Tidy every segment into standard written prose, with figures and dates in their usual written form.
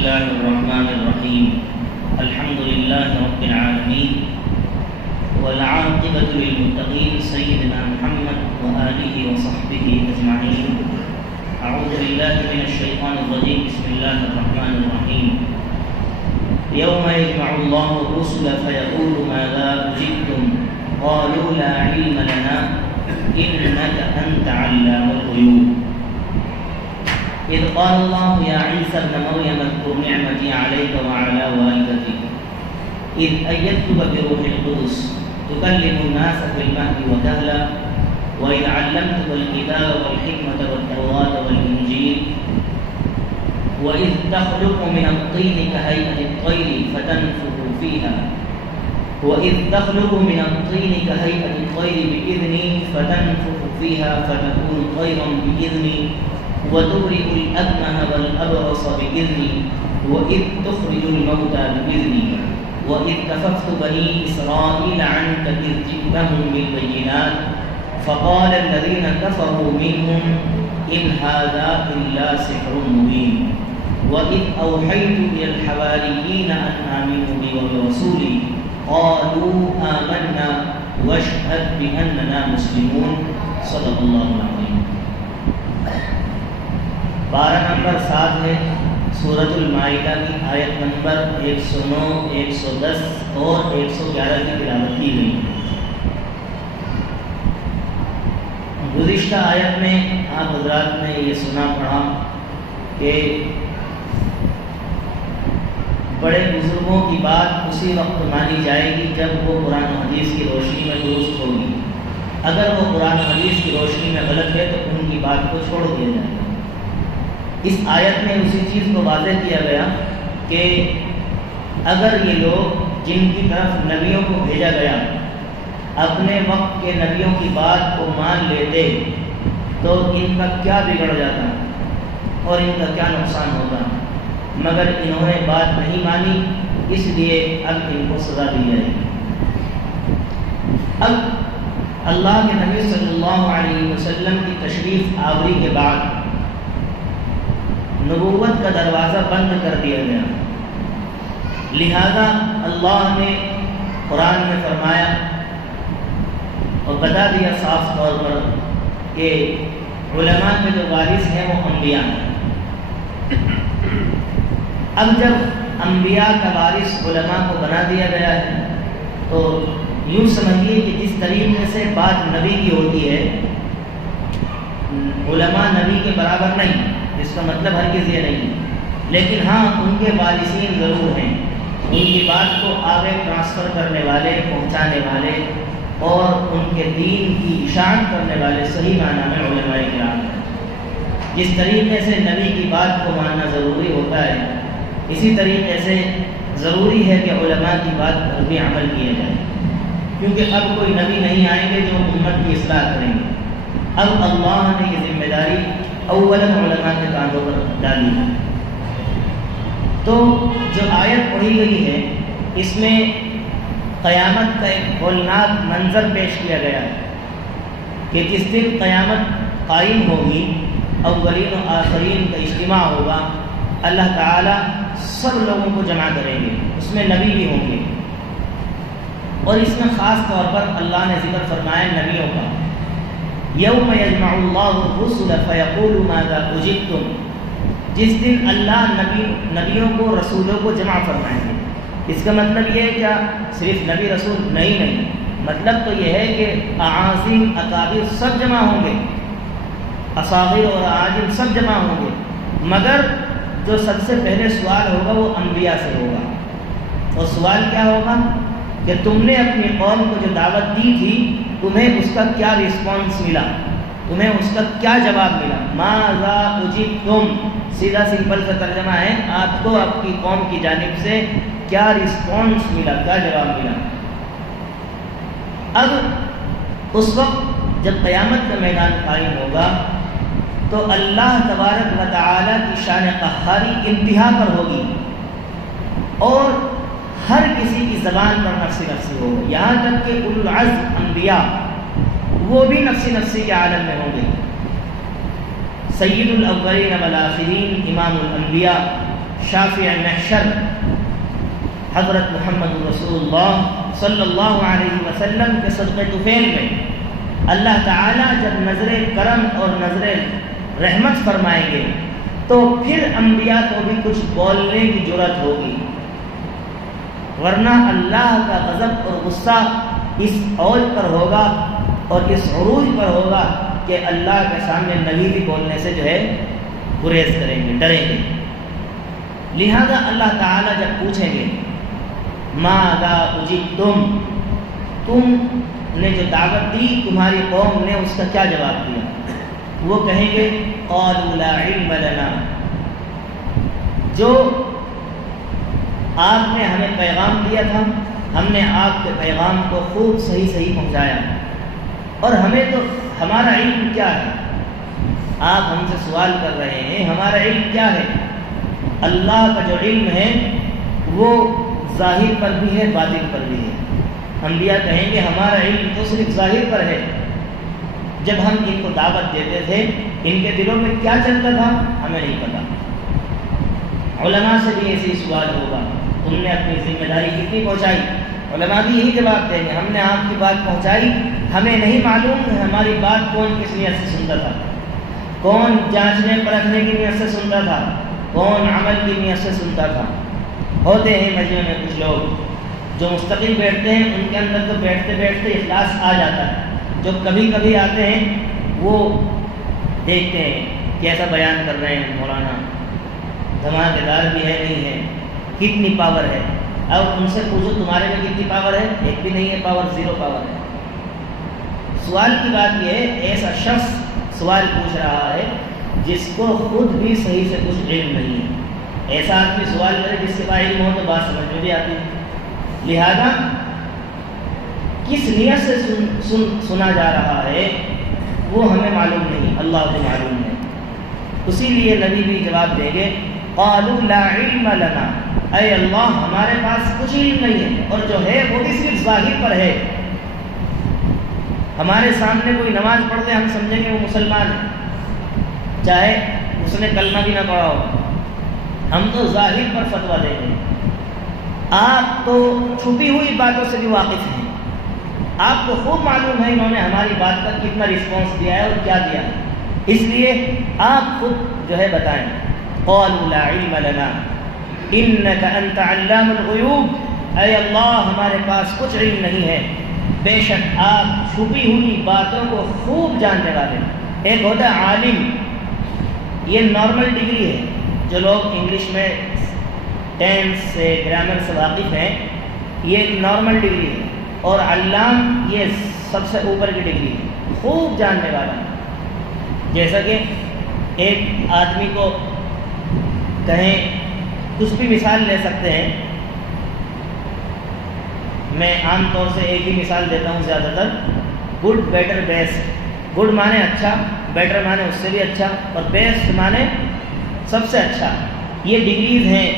الله الرحمن الرحيم الحمد لله رب العالمين والعاقبة للمتقين سيدنا محمد وآله وصحبه أجمعين. أعوذ بالله من الشيطان الرجيم. بسم الله الرحمن الرحيم. يوم يجمع الله الرسل فيقول ماذا أجبتم قالوا لا علم لنا إنك أنت علام الغيوب. إذ قال الله يا عيسى ابن مريم اذكر نعمتي عليك وعلى والدتك إذ أيدتك بروح القدس تكلم الناس في المهد وكهلا وإذ علمتك الكتاب والحكمة والتوراة والإنجيل وإذ تخلق من الطين كهيئة الطير فتنفخ فيها بإذني فتنفخ فيها فتكون طيرا بإذني وتبرئ الأكمه والأبرص بإذني وإذ تخرج الموتى بإذني وإذ كففت بني إسرائيل عنك إذ جئتهم بالبينات فقال الذين كفروا منهم إن هذا إلا سحر مبين وإذ أوحيت إلى الحواريين أن آمنوا بي وبرسولي قالوا آمنا واشهد بأننا مسلمون. صدق الله العظيم. 12 نمبر 7 ہے سورۃ المائدہ کی آیت نمبر 109, 110 اور 111 کی تلاوت کی گئی. گزشتہ آیت میں آپ حضرات نے یہ سنا پڑھا کہ بڑے بزرگوں کی بات اسی وقت مانی جائے گی جب وہ قرآن و حدیث کی روشنی میں درست ہوگی. اگر وہ قرآن و حدیث کی روشنی میں غلط ہے تو ان کی بات کو چھوڑ دیا جائے گا. اس آیت میں اسی چیز کو واضح کیا گیا کہ اگر یہ لوگ جن کی طرف نبیوں کو بھیجا گیا اپنے وقت کے نبیوں کی بات کو مان لیتے تو ان کا کیا بگڑ جاتا اور ان کا کیا نقصان ہوتا، مگر انہوں نے بات نہیں مانی، اس لیے اب ان کو سزا دی جائے گی. اب اللہ کے نبی صلی اللہ علیہ وسلم کی تشریف آوری کے بعد نبوت کا دروازہ بند کر دیا گیا، لہذا اللہ نے قرآن میں فرمایا اور بتا دیا صاف طور پر کہ علماء کے جو وارث ہیں وہ انبیاء ہیں. اب جب انبیاء کا وارث علماء کو بنا دیا گیا ہے تو یوں سمجھیے کہ جس طریقے سے بات نبی کی ہوتی ہے علماء نبی کے برابر نہیں، اس کا مطلب ہرگز یہ نہیں، لیکن ہاں ان کے وارثین ضرور ہیں، ان کی بات کو آگے ٹرانسفر کرنے والے، پہنچانے والے اور ان کے دین کی اشاعت کرنے والے صحیح معنی میں علماء کرام ہیں. جس طریقے سے نبی کی بات کو ماننا ضروری ہوتا ہے اسی طریقے سے ضروری ہے کہ علماء کی بات پر بھی عمل کیا جائے، کیونکہ اب کوئی نبی نہیں آئیں گے جو امت کی اصلاح کریں گے. اب اللہ نے یہ ذمہ داری اولاً علماء کے کاندھوں پر ڈالی ہے. تو جو آیت پڑھی گئی ہے اس میں قیامت کا ایک ہولناک منظر پیش کیا گیا ہے کہ جس دن قیامت قائم ہوگی، اولین و آخرین کا اجتماع ہوگا، اللہ تعالی سب لوگوں کو جمع کریں گے، اس میں نبی بھی ہوں گے، اور اس میں خاص طور پر اللہ نے ذکر فرمایا نبیوں کا. یوم یجمع اللہ الرسل فیقول ماذا اجبتم، جس دن اللہ نبیوں کو، رسولوں کو جمع فرمائیں گے. اس کا مطلب یہ ہے کیا صرف نبی رسول نہیں، مطلب تو یہ ہے کہ اعاظم اکابر سب جمع ہوں گے، اصاغر اور اعاجم سب جمع ہوں گے، مگر جو سب سے پہلے سوال ہوگا وہ انبیاء سے ہوگا. اور سوال کیا ہوگا کہ تم نے اپنی قوم کو جو دعوت دی تھی تمہیں اس کا کیا رسپانس ملا، تمہیں اس کا کیا جواب ملا. ماذا اجبتم سیدھا سمپل کا ترجمہ ہے آپ کو آپ کی قوم کی جانب سے کیا رسپانس ملا، کیا جواب ملا. اب اس وقت جب قیامت کا میدان قائم ہوگا تو اللہ تبارک و تعالی کی شان قہاری انتہا پر ہوگی اور ہر کسی کی زبان پر نفسی نفسی ہوگا، یہاں تک کہ اولو العزم انبیاء وہ بھی نفسی نفسی کے عالم میں ہوں گے. سید الاولین والآخرین امام الانبیاء شافع محشر حضرت محمد رسول اللہ صلی اللہ علیہ وسلم کے صدقے طفیل میں اللہ تعالیٰ جب نظر کرم اور نظر رحمت فرمائیں گے تو پھر انبیاء کو بھی کچھ بولنے کی جرأت ہوگی، ورنہ اللہ کا غضب اور غصہ اس اوج پر ہوگا اور اس عروج پر ہوگا کہ اللہ کے سامنے نبی بھی بولنے سے جو ہے گریز کریں گے، ڈریں گے۔ لہذا اللہ تعالیٰ جب پوچھیں گے ماذا اجبتم، تم نے جو دعوت دی تمہاری قوم نے اس کا کیا جواب دیا؟ وہ کہیں گے قالوا لا علم لنا، جو آپ نے ہمیں پیغام دیا تھا ہم نے آپ کے پیغام کو خوب صحیح پہنچایا، اور ہمیں تو ہمارا علم کیا ہے؟ آپ ہم سے سوال کر رہے ہیں ہمارا علم کیا ہے؟ اللہ کا جو علم ہے وہ ظاہر پر بھی ہے باطن پر بھی ہے۔ انبیاء کہیں گے ہمارا علم تو صرف ظاہر پر ہے، جب ہم ان کو دعوت دیتے تھے ان کے دلوں میں کیا چلتا تھا ہمیں نہیں پتا۔ علماء سے بھی ایسے ہی سوال ہوگا تم نے اپنی ذمہ داری کتنی پہنچائی؟ علماء بھی یہی جواب دیں گے ہم نے آپ کی بات پہنچائی، ہمیں نہیں معلوم کہ ہماری بات کون کس نیت سے سنتا تھا، کون جانچنے پرکھنے کی نیت سے سنتا تھا، کون عمل کی نیت سے سنتا تھا۔ ہوتے ہیں مجمع میں کچھ لوگ جو مستقل بیٹھتے ہیں ان کے اندر تو بیٹھتے بیٹھتے اخلاص آ جاتا ہے، جو کبھی کبھی آتے ہیں وہ دیکھتے ہیں کیسا بیان کر رہے ہیں مولانا، دھماکے دار بھی ہے نہیں ہے، کتنی پاور ہے، اب ان سے پوچھو تمہارے میں کتنی پاور ہے؟ ایک بھی نہیں ہے پاور، زیرو پاور ہے۔ سوال کی بات یہ ہے ایسا شخص سوال پوچھ رہا ہے جس کو خود بھی صحیح سے کچھ علم نہیں ہے۔ ایسا آدمی سوال کرے جس کے پاس علم ہو تو بات سمجھ میں بھی آتی ہے۔ لہذا کس نیت سے سنا جا رہا ہے وہ ہمیں معلوم نہیں، اللہ کو معلوم ہے۔ اسی لیے نبی بھی جواب دیں گے قالوا لا علم لنا، اے اللہ ہمارے پاس کچھ علم نہیں ہے، اور جو ہے وہ بھی صرف ظاہر پر ہے۔ ہمارے سامنے کوئی نماز پڑھ دے ہم سمجھیں گے وہ مسلمان ہے، چاہے اس نے کلمہ بھی نہ پڑھا ہو، ہم تو ظاہر پر فتویٰ دیں گے۔ آپ تو چھپی ہوئی باتوں سے بھی واقف ہیں، آپ کو خوب معلوم ہے انہوں نے ہماری بات کا کتنا رسپانس دیا ہے اور کیا دیا ہے، اس لیے آپ خود جو ہے بتائیں۔ قالوا لا علم لنا انک انت علام الغیوب، اے اللہ ہمارے پاس کچھ علم نہیں ہے، بے شک آپ چھپی ہوئی باتوں کو خوب جاننے والے۔ ایک ہوتا ہے عالم، یہ نارمل ڈگری ہے، جو لوگ انگلش میں ٹینس سے گرامر سے واقف ہیں یہ نارمل ڈگری ہے، اور علام یہ سب سے اوپر کی ڈگری ہے، خوب جاننے والا۔ جیسا کہ ایک آدمی کو کہیں کچھ بھی مثال لے سکتے ہیں، میں عام طور سے ایک ہی مثال دیتا ہوں زیادہ تر، گڈ بیٹر بیسٹ۔ گڈ مانے اچھا، بیٹر مانے اس سے بھی اچھا، اور بیسٹ مانے سب سے اچھا۔ یہ ڈگریز ہیں،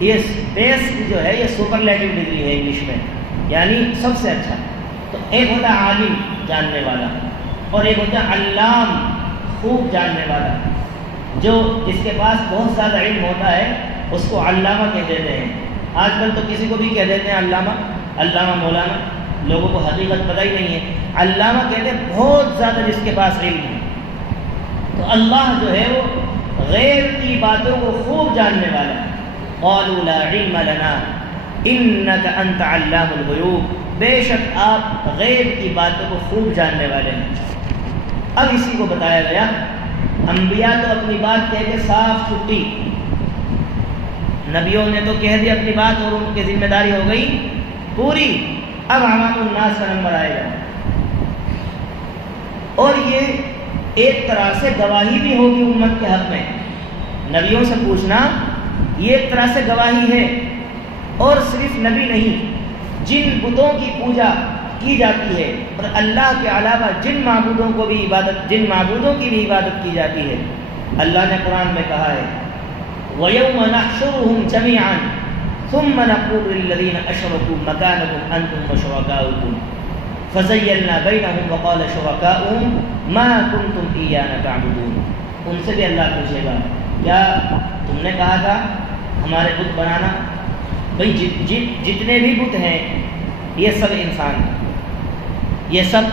یہ بیسٹ جو ہے یہ سپرلیٹو ڈگری ہے انگلش میں، یعنی سب سے اچھا۔ تو ایک ہوتا ہے عالم جاننے والا، اور ایک ہوتا ہے علام خوب جاننے والا۔ جو جس کے پاس بہت زیادہ علم ہوتا ہے اس کو علامہ کہہ دیتے ہیں۔ آج کل تو کسی کو بھی کہہ دیتے ہیں علامہ، علامہ مولانا، لوگوں کو حقیقت پتہ ہی نہیں ہے۔ علامہ کہتے ہیں بہت زیادہ جس کے پاس علم ہے۔ تو اللہ جو ہے وہ غیب کی باتوں کو خوب جاننے والا ہے۔ قالوا لا علم لنا انک انت علام الغیوب، بے شک آپ غیب کی باتوں کو خوب جاننے والے ہیں۔ اب اسی کو بتایا گیا، انبیاء تو اپنی بات کہہ کے صاف چھٹی، نبیوں نے تو کہہ دی اپنی بات اور ان کی ذمہ داری ہو گئی پوری۔ اب عوام الناس کا نمبر آئے گا، اور یہ ایک طرح سے گواہی بھی ہوگی امت کے حق میں۔ نبیوں سے پوچھنا یہ ایک طرح سے گواہی ہے، اور صرف نبی نہیں، جن بتوں کی پوجا کی جاتی ہے اور اللہ کے علاوہ جن معبودوں کو بھی عبادت، جن معبودوں کی بھی عبادت کی جاتی ہے، اللہ نے قرآن میں کہا ہے وَيَوْمَ نَحْشُرُهُمْ جَمِيعًا ثُمَّ نَقُولُ لِلَّذِينَ أَشْرَكُوا مَكَانَكُمْ أَنْتُمْ وَشُرَكَاؤُكُمْ فَزَيَّلْنَا بَيْنَهُمْ وَقَالَ شُرَكَاؤُهُمْ مَا كُنْتُمْ إِيَّانَا تَعْبُدُونَ۔ ان سے بھی اللہ پوچھے گا کیا تم نے کہا تھا ہمارے بت بنانا، بھائی جتنے بھی بت ہیں یہ سب انسان ہیں، یہ سب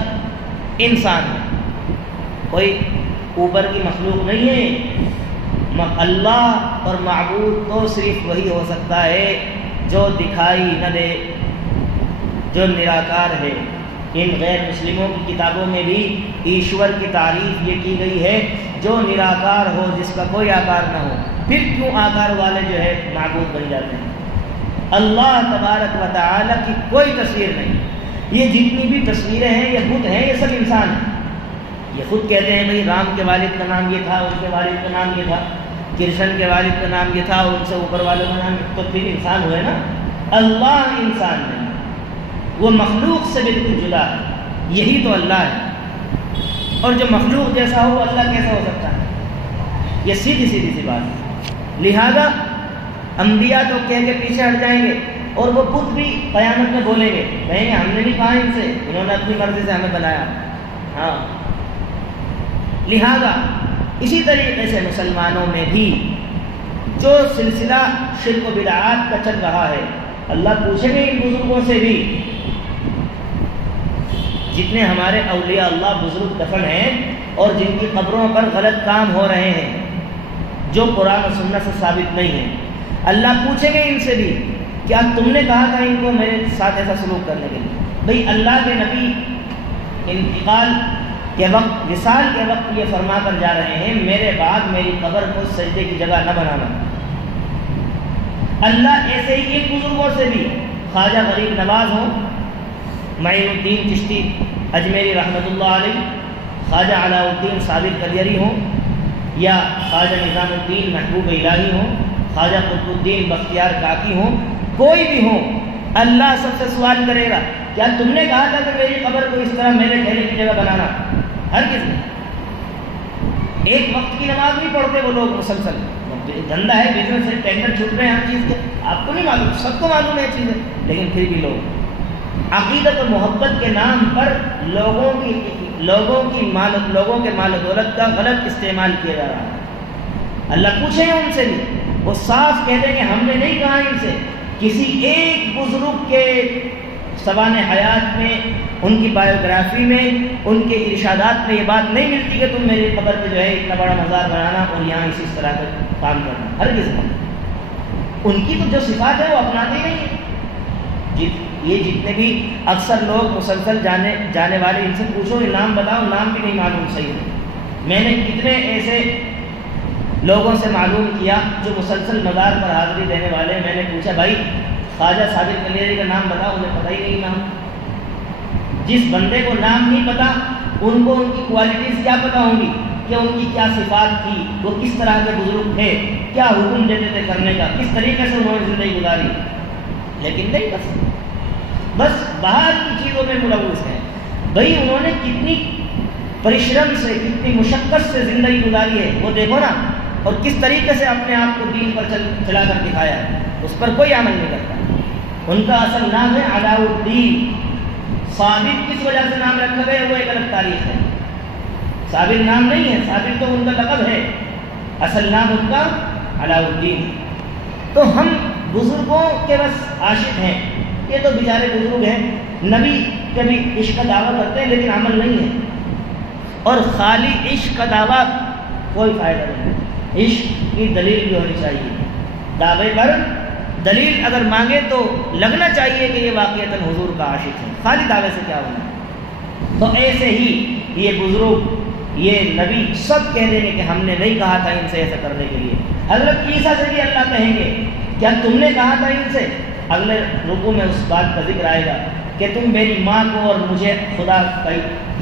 انسان ہیں، کوئی اوپر کی مخلوق نہیں ہے۔ اللہ اور معبود تو صرف وہی ہو سکتا ہے جو دکھائی نہ دے، جو نراکار ہے۔ ان غیر مسلموں کی کتابوں میں بھی ایشور کی تعریف یہ کی گئی ہے جو نراکار ہو، جس کا کوئی آکار نہ ہو۔ پھر کیوں آکار والے جو ہے معبود بن جاتے ہیں؟ اللہ تبارک و تعالی کی کوئی تصویر نہیں۔ یہ جتنی بھی تصویریں ہیں، یہ بت ہیں، یہ سب انسان ہیں۔ یہ خود کہتے ہیں بھائی رام کے والد کا نام یہ تھا، ان کے والد کا نام یہ تھا، کرشن کے والد کا نام یہ تھا، ان سے اوپر والوں کا نام، تو پھر انسان ہوئے نا۔ اللہ انسان نہیں، وہ مخلوق سے بالکل جدا ہے، یہی تو اللہ ہے۔ اور جو مخلوق جیسا ہو اللہ کیسا ہو سکتا ہے؟ یہ سیدھی سی بات ہے۔ لہذا انبیاء تو کہہ کے پیچھے ہٹ جائیں گے، اور وہ بت بھی قیامت میں بولیں گے، کہیں گے ہم نے بھی کہا ان سے، انہوں نے اپنی مرضی سے ہمیں بنایا۔ ہاں، لہذا اسی طریقے سے مسلمانوں میں بھی جو سلسلہ شرک و بدعات کا چل رہا ہے، اللہ پوچھیں گے ان بزرگوں سے بھی، جتنے ہمارے اولیاء اللہ بزرگ دفن ہیں اور جن کی قبروں پر غلط کام ہو رہے ہیں جو قرآن و سنت سے ثابت نہیں ہے، اللہ پوچھیں گے ان سے بھی، کیا تم نے کہا تھا ان کو میرے ساتھ ایسا سلوک کرنے کے لیے؟ بھئی اللہ کے نبی انتقال کے وقت، وصال کے وقت یہ فرما کر جا رہے ہیں میرے بعد میری قبر کو سجدے کی جگہ نہ بنانا۔ اللہ ایسے ہی ان بزرگوں سے بھی، خواجہ غریب نواز ہوں، معین الدین چشتی اجمیری رحمۃ اللہ علیہ، خواجہ علاء الدین صابر کلیری ہوں، یا خواجہ نظام الدین محبوب الہی ہوں، خواجہ قطب الدین بختیار کاکی ہوں، کوئی بھی ہوں، اللہ سب سے سوال کرے گا کیا تم نے کہا تھا کہ میری قبر کو اس طرح میرے ڈھیلے کی جگہ بنانا؟ ہر کس نے ایک وقت کی نماز نہیں پڑھتے وہ لوگ مسلسل، دھندا ہے، بزنس ہے، ٹینڈر چھوٹ رہے ہیں ہر چیز کے، آپ کو نہیں معلوم، سب کو معلوم ہے چیزیں، لیکن پھر بھی لوگ عقیدت و محبت کے نام پر لوگوں کے مال و دولت کا غلط استعمال کیا جا رہا ہے۔ اللہ پوچھیں ان سے بھی، وہ صاف کہہ دیں کہ ہم نے نہیں کہا ان سے۔ کسی ایک بزرگ کے سوانح حیات میں، ان کی بایوگرافی میں، ان کے ارشادات میں یہ بات نہیں ملتی کہ تم میری قبر پہ جو ہے اتنا بڑا مزار بنانا اور یہاں اسی طرح کا کام کرنا، ہرگز نہیں۔ ان کی تو جو صفات ہے وہ اپناتے نہیں ہیں۔ یہ جتنے بھی اکثر لوگ مسلسل جانے والے، ان سے پوچھو یہ نام بتاؤ، نام بھی نہیں معلوم صحیح ہے۔ میں نے کتنے ایسے لوگوں سے معلوم کیا جو مسلسل مزار پر حاضری دینے والے، میں نے پوچھا بھائی خواجہ صابر کلیری کا نام بتاؤ، انہیں پتہ ہی نہیں نام۔ جس بندے کو نام نہیں پتا، ان کو ان کی کوالٹیز کیا پتہ ہوں گی، کہ ان کی کیا صفات تھی، وہ کس طرح کے بزرگ تھے، کیا حکم دیتے تھے کرنے کا، کس طریقے سے انہوں نے زندگی گزاری، لیکن نہیں بس باہر کی چیزوں میں ملوث ہیں۔ بھائی انہوں نے کتنی پریشرم سے، کتنی مشقت سے زندگی گزاری ہے، وہ دیکھو نا، اور کس طریقے سے اپنے آپ کو دین پر چلا کر دکھایا ہے، اس پر کوئی عمل نہیں کرتا۔ ان کا اصل نام ہے علاء الدین۔ صابر کس وجہ سے نام رکھا گیا وہ ایک الگ تاریخ ہے، صابر نام نہیں ہے، صابر تو ان کا لقب ہے، اصل نام ان کا علاء الدین۔ تو ہم بزرگوں کے بس عاشق ہیں، یہ تو بیچارے بزرگ ہیں، نبی کے بھی عشق کا دعویٰ کرتے ہیں لیکن عمل نہیں ہے، اور خالی عشق کا دعویٰ کوئی فائدہ نہیں ہے۔ عشق کی دلیل بھی ہونی چاہیے، دعوے پر دلیل اگر مانگے تو لگنا چاہیے کہ یہ واقعتاً حضور کا عاشق ہے، خالی دعوے سے کیا ہونا۔ تو ایسے ہی یہ بزرگ، یہ نبی سب کہہ دیں گے کہ ہم نے نہیں کہا تھا ان سے ایسا کرنے کے لیے۔ حضرت عیسیٰ سے بھی اللہ کہیں گے کیا تم نے کہا تھا ان سے؟ اگلے رکوع میں اس بات کا ذکر آئے گا کہ تم میری ماں کو اور مجھے خدا کا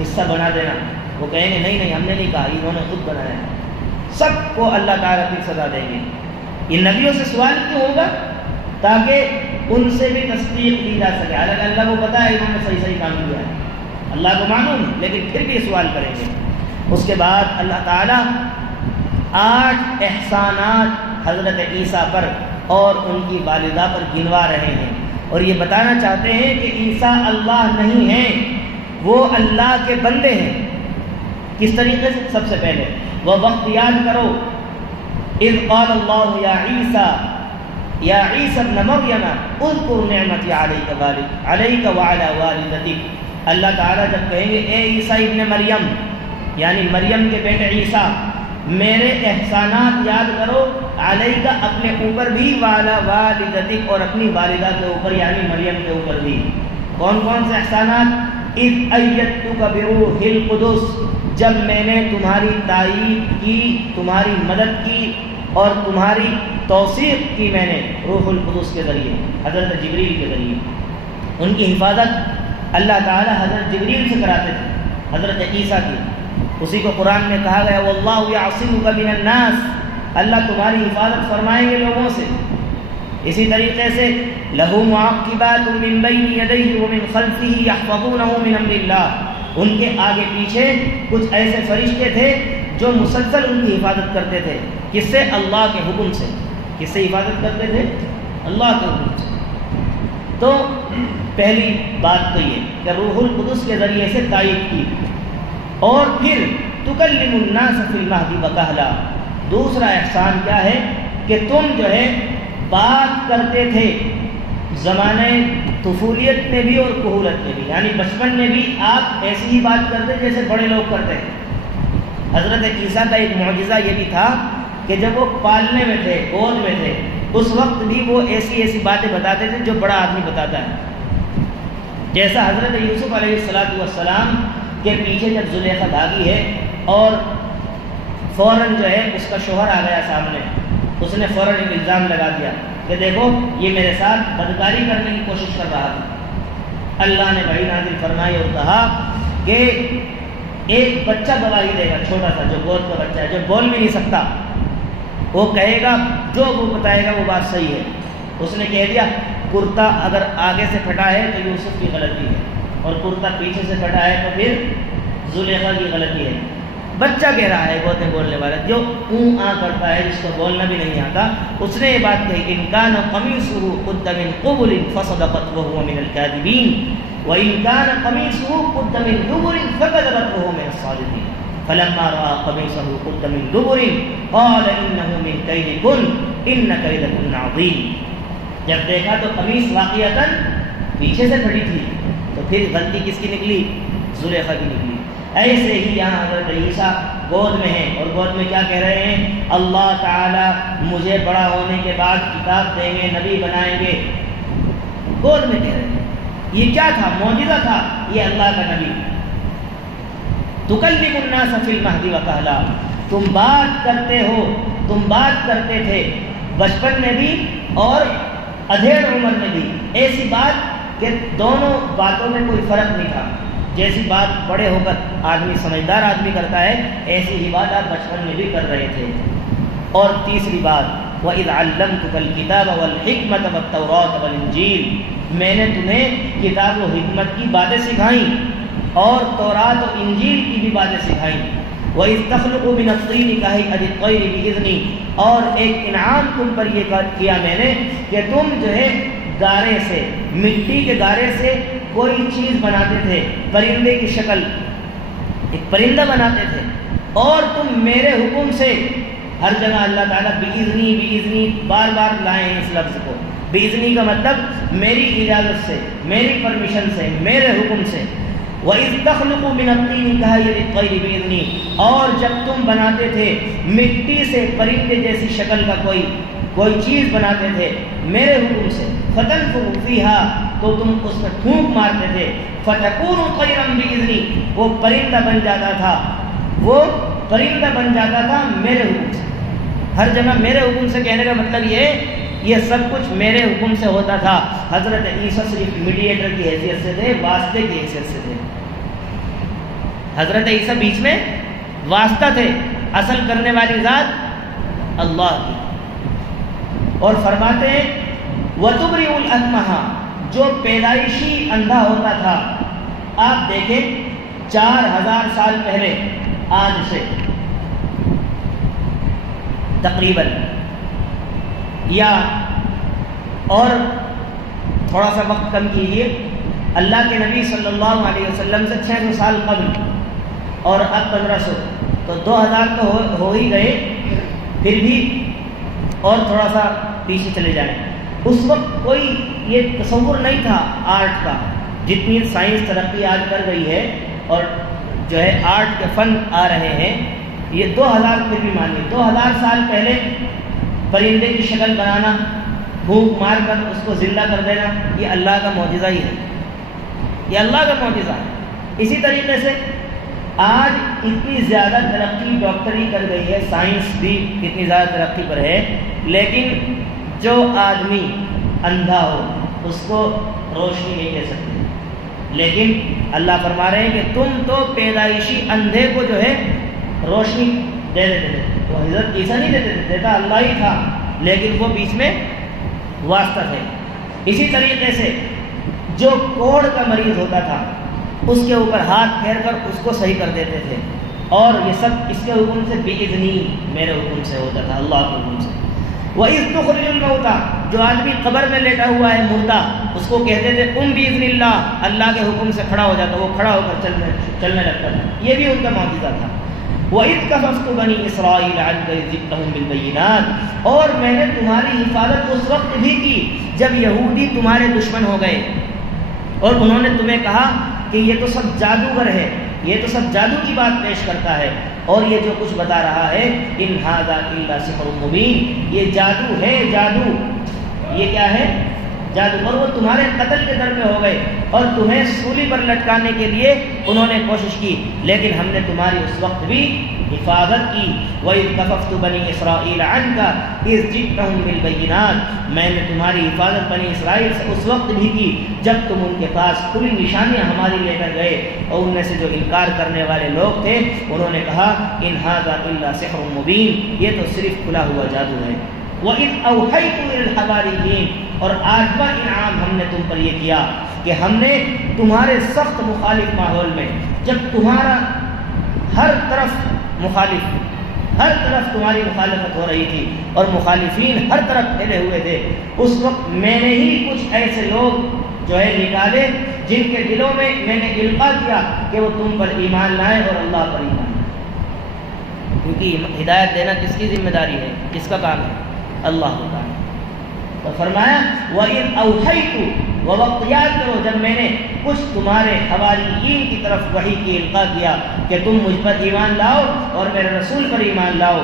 حصہ بنا دینا، وہ کہیں گے نہیں ہم نے نہیں کہا، انہوں نے خود بنایا۔ سب کو اللہ تعالیٰ کی سزا دیں گے۔ یہ نبیوں سے سوال کیوں ہوگا؟ تاکہ ان سے بھی تصدیق کی جا سکے، حالانکہ اللہ کو پتہ ہے انہوں نے صحیح کام کیا ہے، اللہ کو معلوم ہے، لیکن پھر بھی یہ سوال کریں گے۔ اس کے بعد اللہ تعالیٰ 8 احسانات حضرت عیسیٰ پر اور ان کی والدہ پر گنوا رہے ہیں، اور یہ بتانا چاہتے ہیں کہ عیسیٰ اللہ نہیں ہیں، وہ اللہ کے بندے ہیں۔ کس طریقے سے؟ سب سے پہلے وہ وقت یاد کرو اذ قال اللہ یا عیسیٰ یا عیسی ابن مریم اذکر نعمتی علیک وعلی والدتک، اللہ تعالیٰ جب کہیں گے اے عیسی ابن مریم یعنی مریم کے بیٹے عیسیٰ، میرے احسانات یاد کرو، علیک اپنے اوپر بھی، وعلی والدتک اور اپنی والدہ کے اوپر یعنی مریم کے اوپر بھی۔ کون کون سے احسانات؟ اذ ایدتک بروح القدس، جب میں نے تمہاری تائید کی، تمہاری مدد کی اور تمہاری توثیق کی میں نے روح القدس کے ذریعے، حضرت جبریل کے ذریعے۔ ان کی حفاظت اللہ تعالی حضرت جبریل سے کراتے تھے، حضرت عیسیٰ کی۔ اسی کو قرآن میں کہا گیا واللہ یعصمک من الناس، اللہ تمہاری حفاظت فرمائیں گے لوگوں سے۔ اسی طریقے سے لہ معقبات من بین یدیہ ومن خلفہ یحفظونہ من امر اللہ، ان کے آگے پیچھے کچھ ایسے فرشتے تھے جو مسلسل ان کی حفاظت کرتے تھے۔ کس سے؟ اللہ کے حکم سے۔ کس سے حفاظت کرتے تھے؟ اللہ کے حکم سے۔ تو پہلی بات تو یہ کہ روح القدس کے ذریعے سے تائید کی، اور پھر تکلم الناس فی المہد وکہلا۔ دوسرا احسان کیا ہے کہ تم جو ہے بات کرتے تھے زمانے طفولیت میں بھی اور کہولت میں بھی، یعنی بچپن میں بھی آپ ایسی ہی بات کرتے جیسے بڑے لوگ کرتے ہیں۔ حضرت عیسیٰ کا ایک معجزہ یہ بھی تھا کہ جب وہ پالنے میں تھے، گود میں تھے، اس وقت بھی وہ ایسی ایسی باتیں بتاتے تھے جو بڑا آدمی بتاتا ہے۔ جیسا حضرت یوسف علیہ السلام کے پیچھے جب زلیخا بھاگی ہے اور فوراً جو ہے اس کا شوہر آ گیا سامنے، اس نے فوراً ایک الزام لگا دیا کہ دیکھو یہ میرے ساتھ بدکاری کرنے کی کوشش کر رہا تھا۔ اللہ نے وحی نازل فرمائی اور کہا کہ ایک بچہ گواہی دے گا، چھوٹا سا جو گود کا بچہ ہے، جو بول بھی نہیں سکتا، وہ کہے گا، جو وہ بتائے گا وہ بات صحیح ہے۔ اس نے کہہ دیا کرتا اگر آگے سے پھٹا ہے تو یوسف کی غلطی ہے، اور کرتا پیچھے سے پھٹا ہے تو پھر زلیخا کی غلطی ہے۔ بچہ کہہ رہا ہے بولتے بولنے والا، جو اون آ کرتا ہے، جس کو بولنا بھی نہیں آتا، اس نے یہ بات کہی ان کان قمیصہ قد من قبل فصدقت وهو من الكاذبین وان کان قمیصہ قد من دبر فكذبت وهو من الصادقین فلما راى قمیصہ قد من دبر قال انه من کیدکن ان کیدکن عظیم۔ جب دیکھا تو قمیص واقعتاً پیچھے سے پھٹی تھی، تو پھر غلطی کس کی نکلی؟ زلیخا کی نکلی۔ ایسے ہی یہاں حضرت عیسیٰ گود میں ہیں، اور گود میں کیا کہہ رہے ہیں؟ اللہ تعالیٰ مجھے بڑا ہونے کے بعد کتاب دیں گے، نبی بنائیں گے۔ گود میں کہہ رہے ہیں۔ یہ کیا تھا؟ معجزہ تھا یہ اللہ کا نبی۔ تکلم الناس فی المہد وکہلا، تم بات کرتے ہو، تم بات کرتے تھے بچپن میں بھی اور ادھیڑ عمر میں بھی، ایسی بات کہ دونوں باتوں میں کوئی فرق نہیں تھا۔ جیسی بات بڑے ہو کر آدمی سمجھدار آدمی کرتا ہے، ایسی ہی بات آپ بچپن میں بھی کر رہے تھے۔ اور تیسری بات وَإِذْ عَلَّمْتُكَ الْكِتَابَ وَالْحِكْمَةَ وَالتَّوْرَاةَ وَالْإِنْجِيلَ، میں نے تمہیں کتاب و حکمت کی باتیں سکھائیں اور تورات و انجیل کی بھی باتیں سکھائیں۔ وَإِذْ تَخْلُقُ مِنَ الطِّينِ كَهَيْئَةِ الطَّيْرِ بِإِذْنِي، اور ایک انعام تم پر یہ کیا میں نے کہ تم جو ہے گارے سے، مٹی کے گارے سے کوئی چیز بناتے تھے، پرندے کی شکل، ایک پرندہ بناتے تھے، اور تم میرے حکم سے، ہر جگہ اللہ تعالیٰ بِإِذْنِی بِإِذْنِی بار بار لائے ہیں اس لفظ کو۔ بِإِذْنِی کا مطلب میری اجازت سے، میری پرمیشن سے، میرے حکم سے۔ وَإِذْ تَخْلُقُ مِنَ الطِّينِ كَهَيْئَةِ الطَّيْرِ بِإِذْنِی، اور جب تم بناتے تھے مٹی سے پرندے جیسی شکل کا کوئی چیز بناتے تھے میرے حکم سے، فَتَنفُخُ فِيهَا، تو تم اس میں پھونک مارتے تھے، فَتَكُونُ طَيْرًا بِإِذْنِی، وہ پرندہ بن جاتا تھا، وہ پرندہ بن جاتا تھا میرے حکم سے۔ ہر جگہ میرے حکم سے کہنے کا مطلب یہ سب کچھ میرے حکم سے ہوتا تھا۔ حضرت عیسیٰ صرف میڈیٹر کی حیثیت سے تھے، واسطے کی حیثیت سے تھے۔ حضرت عیسیٰ بیچ میں واسطہ تھے، اصل کرنے والی ذات اللہ کی۔ اور فرماتے ہیں وَتُبْرِئُ الْأَكْمَحَ، جو پیدائشی اندھا ہوتا تھا، آپ دیکھیں 4000 سال پہلے آج سے تقریباً، یا اور تھوڑا سا وقت کم کیجیے، اللہ کے نبی صلی اللہ علیہ وسلم سے 600 سال قبل اور اب 1500، تو 2000 تو ہو ہی گئے، پھر بھی اور تھوڑا سا پیچھے چلے جائیں۔ اس وقت کوئی یہ تصور نہیں تھا آرٹ کا. جتنی سائنس ترقی آج کر گئی ہے اور جو ہے آرٹ کے فن آ رہے ہیں، یہ 2000 پھر بھی مانیے 2000 سال پہلے پرندے کی شکل بنانا، پھونک مار کر اس کو زندہ کر دینا، یہ اللہ کا معجزہ ہی ہے، یہ اللہ کا معجزہ ہے. اسی طریقے سے آج اتنی زیادہ ترقی ڈاکٹری کر گئی ہے، سائنس بھی اتنی زیادہ ترقی پر ہے، لیکن جو آدمی اندھا ہو اس کو روشنی نہیں دے سکتے. لیکن اللہ فرما رہے ہیں کہ تم تو پیدائشی اندھے کو جو ہے روشنی دے دیتے تھے. وہ حضرت عیسیٰ نہیں دیتے تھے، دیتا اللہ ہی تھا، لیکن وہ بیچ میں واسطہ تھے. اسی طریقے سے جو کوڑ کا مریض ہوتا تھا اس کے اوپر ہاتھ پھیر کر اس کو صحیح کر دیتے تھے، اور یہ سب اس کے حکم سے، بِإِذْنِی میرے حکم سے ہوتا تھا، اللہ کے حکم سے. وَإِذْ تُخْرِجُ الْمَوْتَىٰ جو آدمی قبر میں لیٹا ہوا ہے مردہ، اس کو کہتے تھے قُم بِإِذْنِ اللَّهِ اللہ کے حکم سے کھڑا ہو جاتا، وہ کھڑا ہو کر چلنے لگتا تھا. یہ بھی ان کا معجزہ تھا. وَإِذْ كَفَفْتُ بَنِي إِسْرَائِيلَ عَنْكَ إِذْ جِئْتَهُم بِالْبَيِّنَاتِ اور میں نے تمہاری حفاظت اس وقت بھی کی جب یہودی تمہارے دشمن ہو گئے اور انہوں نے تمہیں کہا کہ یہ تو سب جادوگر ہے، یہ تو سب جادو کی بات پیش کرتا ہے، اور یہ جو کچھ بتا رہا ہے ان ھذا الا سحر مبین، یہ جادو ہے، جادو یہ کیا ہے؟ جادو. اور وہ تمہارے قتل کے در پہ ہو گئے اور تمہیں سولی پر لٹکانے کے لیے انہوں نے کوشش کی، لیکن ہم نے تمہاری اس وقت بھی حفاظت کی. وَإِذْ كَفَفْتُ بَنِي إِسْرَائِيلَ عَنْكَ إِذْ جِئْتَهُم بِالْبَيِّنَاتِ میں نے تمہاری حفاظت بنی اسرائیل سے اس وقت بھی کی جب تم ان کے پاس کھلی نشانیاں ہماری لے کر گئے، اور ان میں سے جو انکار کرنے والے لوگ تھے انہوں نے کہا ان ھذا الا سحر مبین، یہ تو صرف کھلا ہوا جادو ہے. وَإِذْ أَوْحَيْتُ إِلَى الْحَوَارِيِّينَ اور آٹھواں انعام ہم نے تم پر یہ کیا کہ ہم نے تمہارے سخت مخالف ماحول میں، جب تمہارا ہر طرف مخالف، ہر طرف تمہاری مخالفت ہو رہی تھی اور مخالفین ہر طرف پھیلے ہوئے تھے، اس وقت میں نے ہی کچھ ایسے لوگ جو ہے نکالے جن کے دلوں میں میں نے القاء کیا کہ وہ تم پر ایمان لائیں اور اللہ پر ایمان لائیں. کیونکہ ہدایت دینا کس کی ذمہ داری ہے؟ کس کا کام ہے؟ اللہ کا کام. تو فرمایا وَإِذْ أَوْحَيْتُ وقت یاد کرو جب میں نے کچھ تمہارے حواریین کی طرف وحی کی القاء کیا کہ تم مجھ پر ایمان لاؤ اور میرے رسول پر ایمان لاؤ،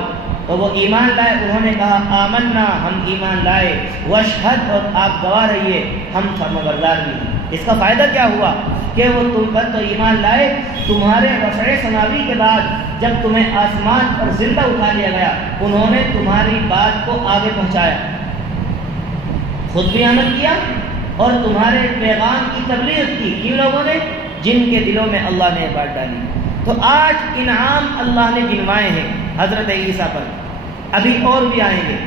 تو وہ ایمان لائے. انہوں نے کہا آمنا ہم ایمان لائے، واشہد اور آپ گواہ رہیے ہم فرمانبردار بھی ہیں. اس کا فائدہ کیا ہوا کہ وہ تم پر تو ایمان لائے، تمہارے رفع سماوی کے بعد جب تمہیں آسمان پر زندہ اٹھا لیا گیا انہوں نے تمہاری بات کو آگے پہنچایا، خود بھی عمل کیا اور تمہارے پیغام کی تبلیغ کی. کن لوگوں نے؟ جن کے دلوں میں اللہ نے بات ڈالی. تو آج انعام اللہ نے گنوائے ہیں حضرت عیسیٰ پر، ابھی اور بھی آئیں گے.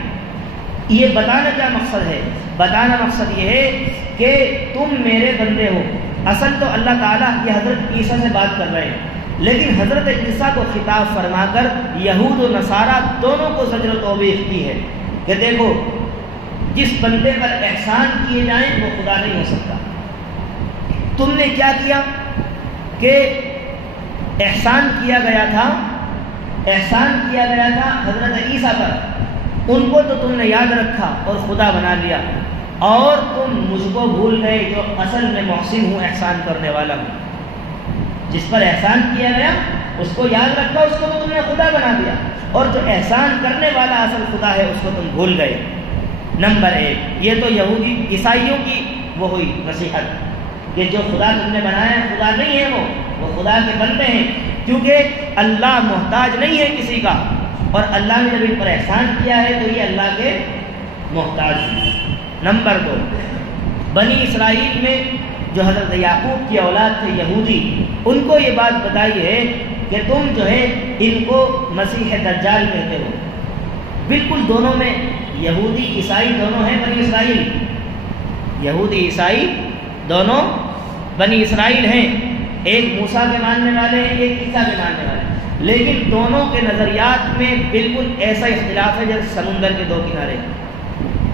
یہ بتانا کیا مقصد ہے؟ بتانا مقصد یہ ہے کہ تم میرے بندے ہو. اصل تو اللہ تعالیٰ یہ حضرت عیسیٰ سے بات کر رہے ہیں، لیکن حضرت عیسیٰ کو خطاب فرما کر یہود و نصارہ دونوں کو زجر و توبیخ کی ہے کہ دیکھو جس بندے پر احسان کیے جائیں وہ خدا نہیں ہو سکتا. تم نے کیا کیا کہ احسان کیا گیا تھا حضرت عیسیٰ پر، ان کو تو تم نے یاد رکھا اور خدا بنا لیا، اور تم مجھ کو بھول گئے جو اصل میں محسن ہوں، احسان کرنے والا ہوں. جس پر احسان کیا گیا اس کو یاد رکھا، اس کو تو تم نے خدا بنا دیا، اور جو احسان کرنے والا اصل خدا ہے اس کو تم بھول گئے. نمبر 1 یہ تو یہودی عیسائیوں کی وہ ہوئی نصیحت کہ جو خدا تم نے بنایا خدا نہیں ہے، وہ خدا کے بندے ہیں، کیونکہ اللہ محتاج نہیں ہے کسی کا، اور اللہ نے جب ان پر احسان کیا ہے تو یہ اللہ کے محتاج ہیں. نمبر 2 بنی اسرائیل میں جو حضرت یعقوب کی اولاد تھے یہودی، ان کو یہ بات بتائی ہے کہ تم جو ہے ان کو مسیح دجال کہتے ہو. بالکل دونوں میں یہودی عیسائی دونوں ہیں بنی اسرائیل، یہودی عیسائی دونوں بنی اسرائیل ہیں، ایک موسیٰ کے ماننے والے ہیں، ایک عیسیٰ کے ماننے والے ہیں، لیکن دونوں کے نظریات میں بالکل ایسا اختلاف ہے جیسے سمندر کے 2 کنارے.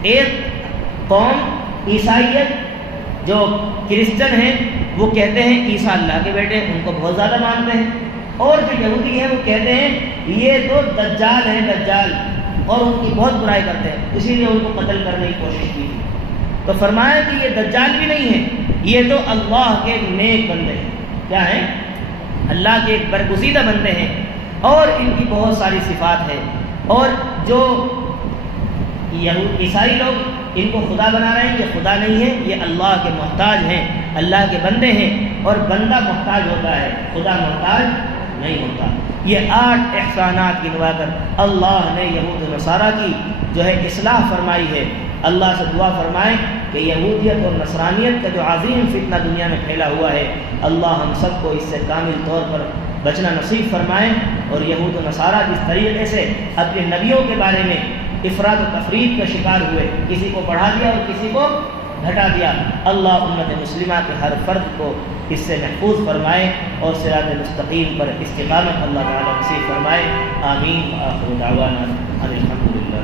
ایک قوم عیسائیت جو کرسچن ہیں وہ کہتے ہیں عیسیٰ اللہ کے بیٹے، ان کو بہت زیادہ مانتے ہیں، اور جو یہودی ہیں وہ کہتے ہیں یہ تو دجال ہیں، دجال، اور ان کی بہت برائی کرتے ہیں، اسی لیے ان کو قتل کرنے کی کوشش کی. تو فرمایا کہ یہ دجال بھی نہیں ہے، یہ تو اللہ کے نیک بندے ہیں۔ کیا ہیں؟ اللہ کے ایک برگزیدہ بندے ہیں، اور ان کی بہت ساری صفات ہے۔ اور جو عیسائی لوگ ان کو خدا بنا رہے ہیں، یہ خدا نہیں ہے، یہ اللہ کے محتاج ہیں، اللہ کے بندے ہیں، اور بندہ محتاج ہوتا ہے، خدا محتاج نہیں ہوتا۔ یہ 8 احسانات گنوا کر اللہ نے یہود و نصارہ کی جو ہے اصلاح فرمائی ہے۔ اللہ سے دعا فرمائیں کہ یہودیت اور نصرانیت کا جو عظیم فتنہ دنیا میں پھیلا ہوا ہے، اللہ ہم سب کو اس سے کامل طور پر بچنا نصیب فرمائیں، اور یہود و نصارہ جس طریقے سے اپنے نبیوں کے بارے میں افراد و تفرید کا شکار ہوئے، کسی کو بڑھا دیا اور کسی کو گھٹا دیا، اللہ امت مسلمہ کے ہر فرد کو اس سے محفوظ فرمائے اور صراط مستقیم پر استقامت اللہ تعالیٰ نصیب فرمائے۔ آمین۔ آخر دعوانا ان الحمد للہ۔